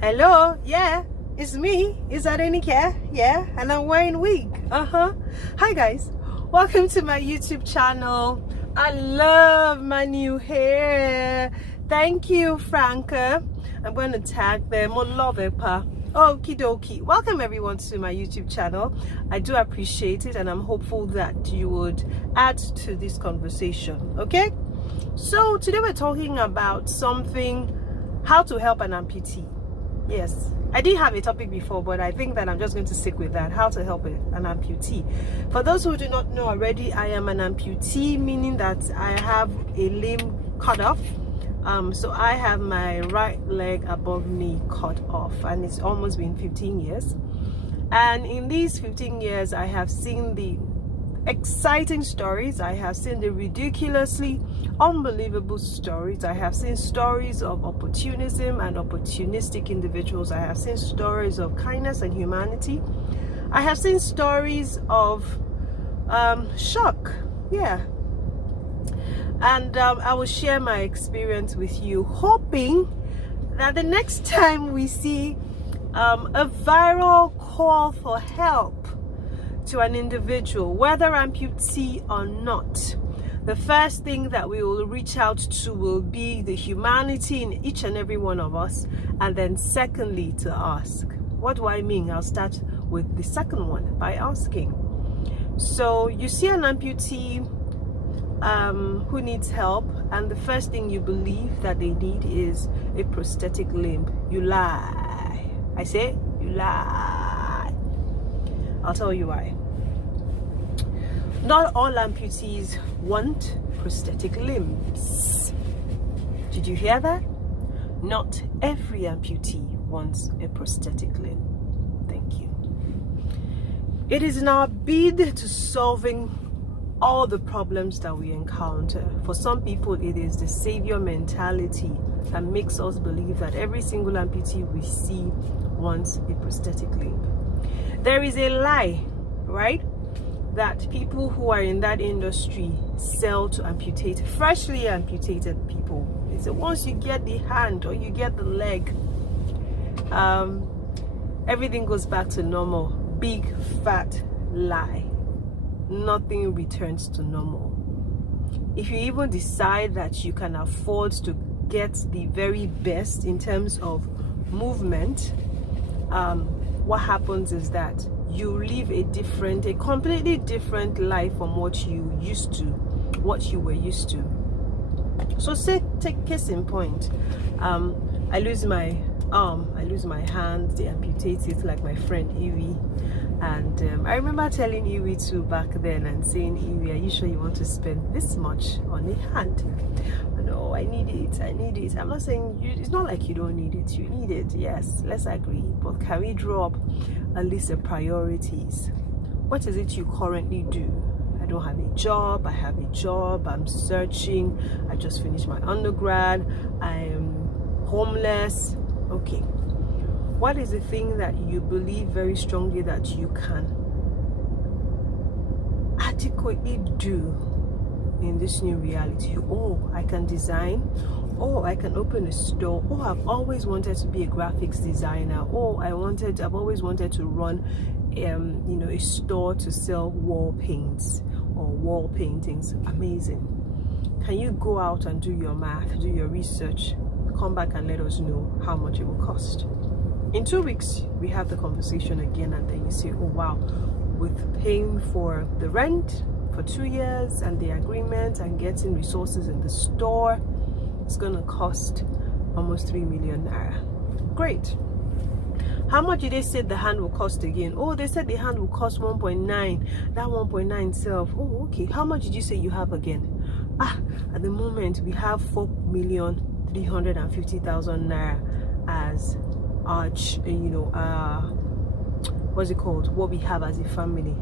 Hello, yeah, it's me. Is that any care? Yeah, and I'm wearing wig. Hi guys, welcome to my YouTube channel. I love my new hair. Thank you, Franca. I'm going to tag them. I love it, pa. Okie dokie. Welcome everyone to my YouTube channel. I do appreciate it, and I'm hopeful that you would add to this conversation. Okay, so today we're talking about something, how to help an amputee. Yes, I did have a topic before, but I think that I'm just going to stick with that, how to help an amputee. For those who do not know already, I am an amputee, meaning that I have a limb cut off. So I have my right leg above knee cut off, and it's almost been 15 years. And in these 15 years, I have seen the exciting stories, I have seen the ridiculously unbelievable stories, I have seen stories of opportunism and opportunistic individuals, I have seen stories of kindness and humanity, I have seen stories of shock, yeah. And I will share my experience with you, hoping that the next time we see a viral call for help to an individual, whether amputee or not, the first thing that we will reach out to will be the humanity in each and every one of us, and then secondly to ask. What do I mean? I'll start with the second one by asking. So you see an amputee who needs help, and the first thing you believe that they need is a prosthetic limb. You lie. I say you lie. I'll tell you why. Not all amputees want prosthetic limbs. Did you hear that? Not every amputee wants a prosthetic limb. Thank you. It is in our bid to solving all the problems that we encounter. For some people, it is the savior mentality that makes us believe that every single amputee we see wants a prosthetic limb. There is a lie, right, that people who are in that industry sell to amputate freshly amputated people. It's that once you get the hand or you get the leg, everything goes back to normal. Big fat lie. Nothing returns to normal. If you even decide that you can afford to get the very best in terms of movement, what happens is that you live a completely different life from what you were used to. So take case in point, I lose my arm, I lose my hand, they amputate it, like my friend Iwi. And I remember telling Iwi too back then and saying, Iwi, are you sure you want to spend this much on a hand? No, I need it. I'm not saying it's not like you don't need it. You need it, yes, let's agree. But can we draw up a list of priorities? What is it you currently do? I don't have a job. I have a job. I'm searching. I just finished my undergrad. I am homeless. Okay. What is the thing that you believe very strongly that you can adequately do in this new reality? Oh, I can design. Oh, I can open a store. Oh, I've always wanted to be a graphics designer. Oh, I've always wanted to run a store to sell wall paints or wall paintings. Amazing. Can you go out and do your math, do your research, come back and let us know how much it will cost? In 2 weeks, we have the conversation again, and then you say, oh wow, with paying for the rent for 2 years and the agreement and getting resources in the store, it's gonna cost almost 3 million naira. Great. How much did they say the hand will cost again? Oh, they said the hand will cost 1.9. That 1.9 itself. Oh, okay. How much did you say you have again? At the moment we have 4,350,000 naira as our, what's it called? What we have as a family.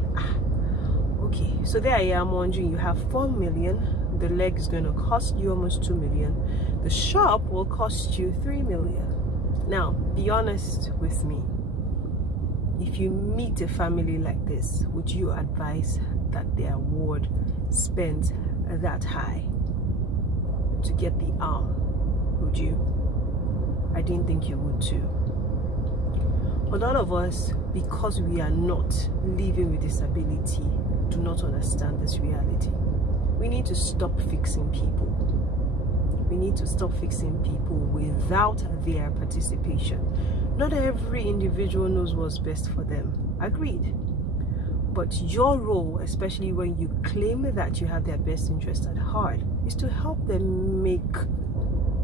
Okay, so there I am wondering, you have 4 million. The leg is going to cost you almost 2 million. The shop will cost you 3 million. Now, be honest with me. If you meet a family like this, would you advise that their ward spends that high to get the arm? Would you? I didn't think you would too. A lot of us, because we are not living with disability, do not understand this reality. We need to stop fixing people. We need to stop fixing people without their participation. Not every individual knows what's best for them. Agreed. But your role, especially when you claim that you have their best interest at heart, is to help them make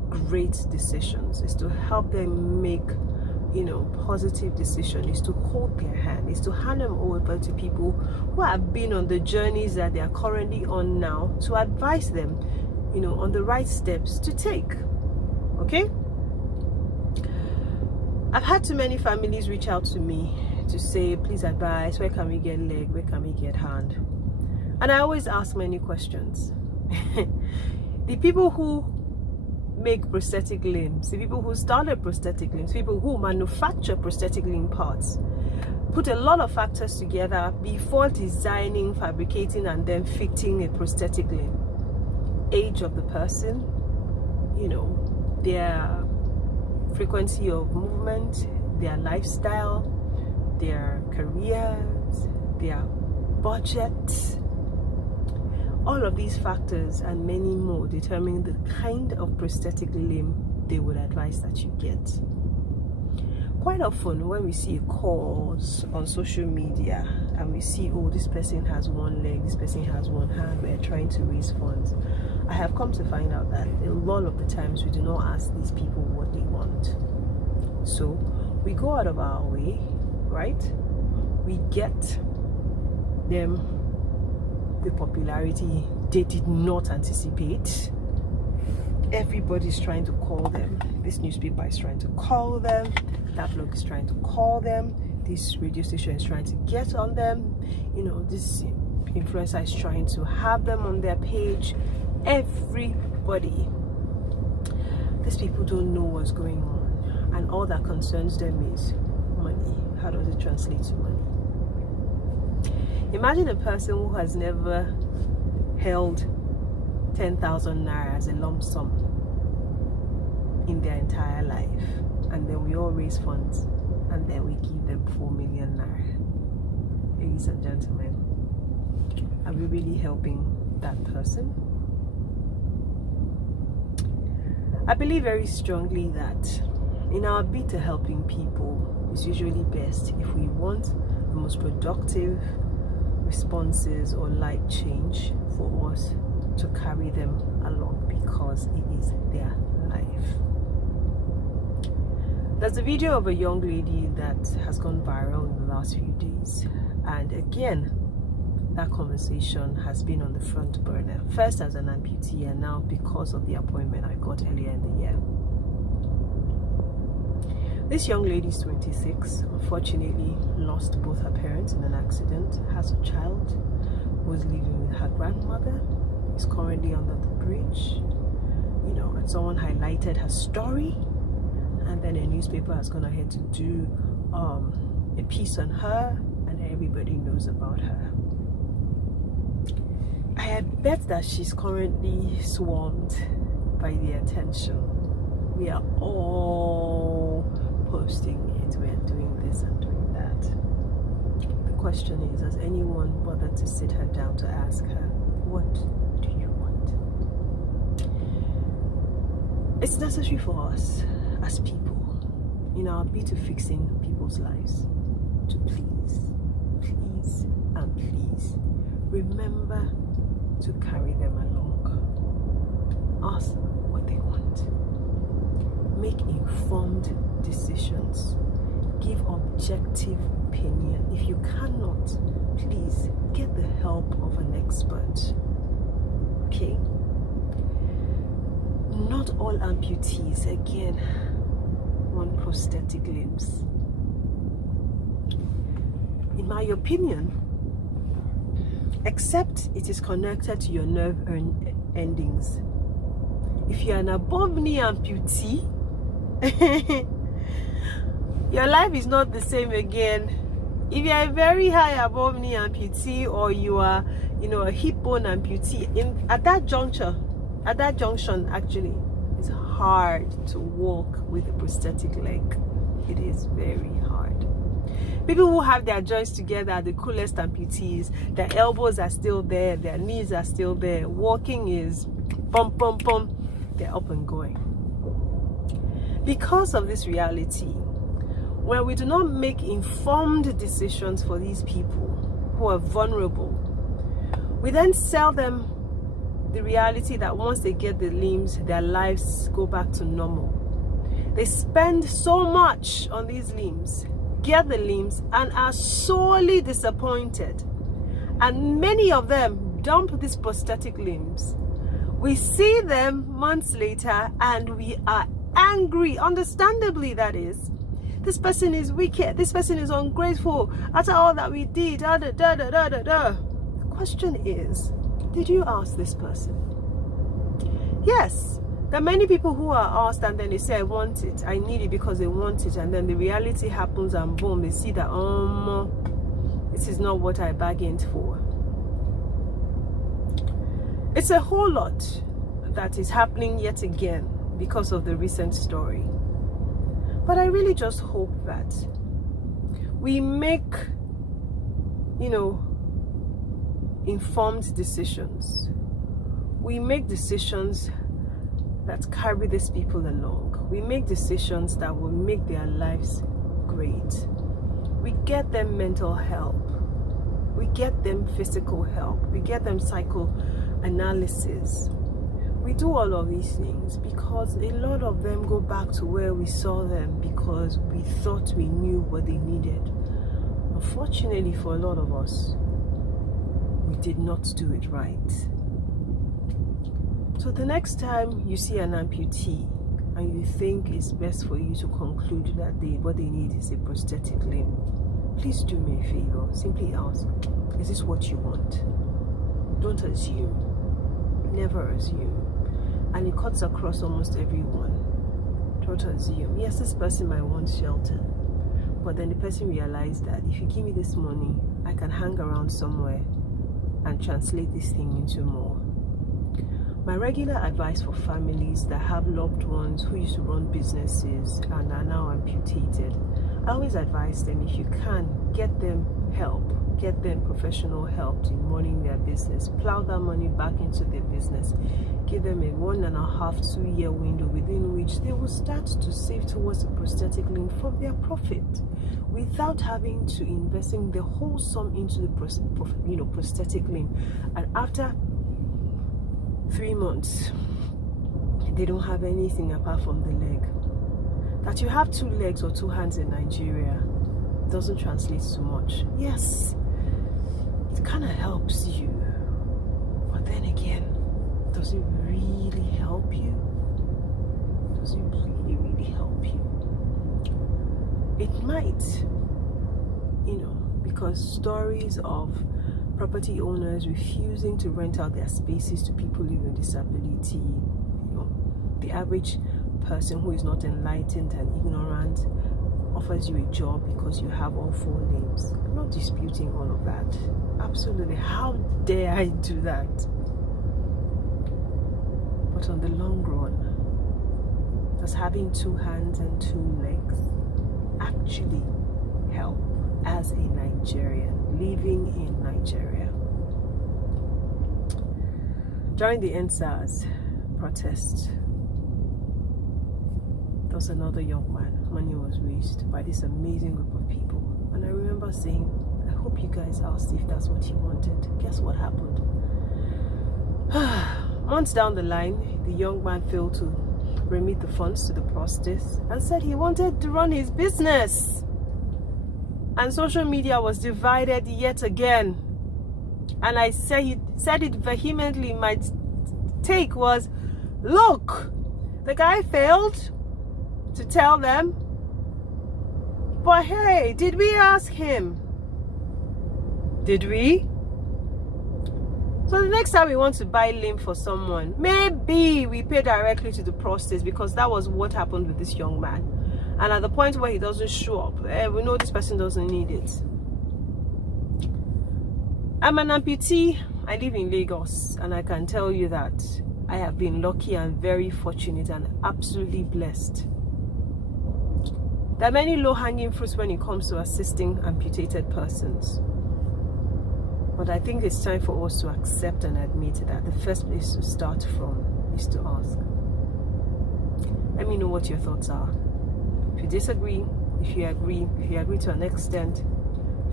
great decisions. Is to help them make, positive decisions. Is to hold their hand. Is to hand them over to people who have been on the journeys that they are currently on now, to advise them, on the right steps to take. Okay? I've had too many families reach out to me to say, please advise, where can we get leg, where can we get hand? And I always ask many questions. The people who make prosthetic limbs, the people who started prosthetic limbs, people who manufacture prosthetic limb parts, put a lot of factors together before designing, fabricating, and then fitting a prosthetic limb. Age of the person, their frequency of movement, their lifestyle, their careers, their budget. All of these factors and many more determine the kind of prosthetic limb they would advise that you get. Quite often when we see a cause on social media and we see, oh, this person has one leg, this person has one hand, we're trying to raise funds, I have come to find out that a lot of the times we do not ask these people what they want. So we go out of our way, right? We get them the popularity they did not anticipate. Everybody's trying to call them. This newspaper is trying to call them. That blog is trying to call them. This radio station is trying to get on them. This influencer is trying to have them on their page. Everybody. These people don't know what's going on, and all that concerns them is money. How does it translate to money? Imagine a person who has never held 10,000 naira as a lump sum in their entire life, and then we all raise funds and then we give them 4 million naira. Ladies and gentlemen, are we really helping that person? I believe very strongly that in our bid to helping people, it's usually best if we want the most productive responses or light change for us to carry them along, because it is their life. There's a video of a young lady that has gone viral in the last few days, and again that conversation has been on the front burner, first as an amputee and now because of the appointment I got earlier in the year. This young lady is 26, unfortunately lost both her parents in an accident, has a child, was living with her grandmother, is currently under the bridge, and someone highlighted her story, and then a newspaper has gone ahead to do a piece on her, and everybody knows about her. I bet that she's currently swarmed by the attention. We are all posting it, we are doing this and doing that. The question is, has anyone bothered to sit her down to ask her, what do you want? It's necessary for us as people, in our bid to fixing people's lives, to please and please remember to carry them along. Ask what they want. Make informed decisions. Give objective opinion. If you cannot, please get the help of an expert. Okay? Not all amputees, again, want prosthetic limbs. In my opinion, except it is connected to your nerve endings. If you're an above knee amputee, your life is not the same again. If you are a very high above knee amputee, or you are, a hip bone amputee, at that junction, actually, it's hard to walk with a prosthetic leg. It is very hard. People who have their joints together are the coolest amputees. Their elbows are still there, their knees are still there. Walking is bum bum bum. They're up and going. Because of this reality, when we do not make informed decisions for these people who are vulnerable, we then sell them the reality that once they get the limbs, their lives go back to normal. They spend so much on these limbs, get the limbs, and are sorely disappointed. And many of them dump these prosthetic limbs. We see them months later and we are angry, understandably that is. This person is wicked, this person is ungrateful, after all that we did, The question is, did you ask this person? Yes, there are many people who are asked and then they say, I want it, I need it because they want it, and then the reality happens and boom, they see that, this is not what I bargained for. It's a whole lot that is happening yet again because of the recent story. But I really just hope that we make, informed decisions. We make decisions that carry these people along. We make decisions that will make their lives great. We get them mental help. We get them physical help. We get them psychoanalysis. We do all of these things because a lot of them go back to where we saw them because we thought we knew what they needed. Unfortunately for a lot of us, we did not do it right. So the next time you see an amputee and you think it's best for you to conclude that what they need is a prosthetic limb, please do me a favor. Simply ask, is this what you want? Don't assume. Never assume. And it cuts across almost everyone. Don't assume. Yes, this person might want shelter, but then the person realized that if you give me this money, I can hang around somewhere and translate this thing into more. My regular advice for families that have loved ones who used to run businesses and are now amputated, I always advise them, if you can, get them help, get them professional help in running their business, plow that money back into their business, give them a 1.5 to 2 year window within which they will start to save towards the prosthetic limb from their profit without having to invest in the whole sum into the prosthetic limb. And after 3 months, they don't have anything apart from the leg. That you have 2 legs or 2 hands in Nigeria doesn't translate to much. Yes, it kind of helps you, but then again, does it really help you? Does it really help you? It might, because stories of property owners refusing to rent out their spaces to people living with disability, the average person who is not enlightened and ignorant offers you a job because you have all 4 limbs. I'm not disputing all of that. Absolutely. How dare I do that? But on the long run, does having 2 hands and 2 legs actually help as a Nigerian living in Nigeria? During the NSAS protest, there was another young man. Money was raised by this amazing group of people, and I remember saying, I hope you guys asked if that's what you wanted. Guess what happened? Months down the line, the young man failed to remit the funds to the Prosthesis and said he wanted to run his business. And social media was divided yet again. And I said it vehemently. My take was, look, the guy failed to tell them, but hey, did we ask him? Did we? So the next time we want to buy limb for someone, maybe we pay directly to the Prosthesis, because that was what happened with this young man. And at the point where he doesn't show up, we know this person doesn't need it. I'm an amputee. I live in Lagos, and I can tell you that I have been lucky and very fortunate and absolutely blessed. There are many low-hanging fruits when it comes to assisting amputated persons. But I think it's time for us to accept and admit that the first place to start from is to ask. Let me know what your thoughts are. If you disagree, if you agree to an extent,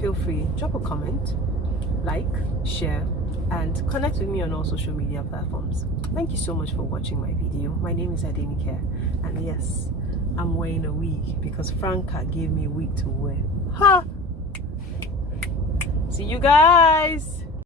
feel free, drop a comment, like, share, and connect with me on all social media platforms. Thank you so much for watching my video. My name is Oyetunde-Lawal, and yes, I'm wearing a wig because Franca gave me a wig to wear. Ha! See you guys!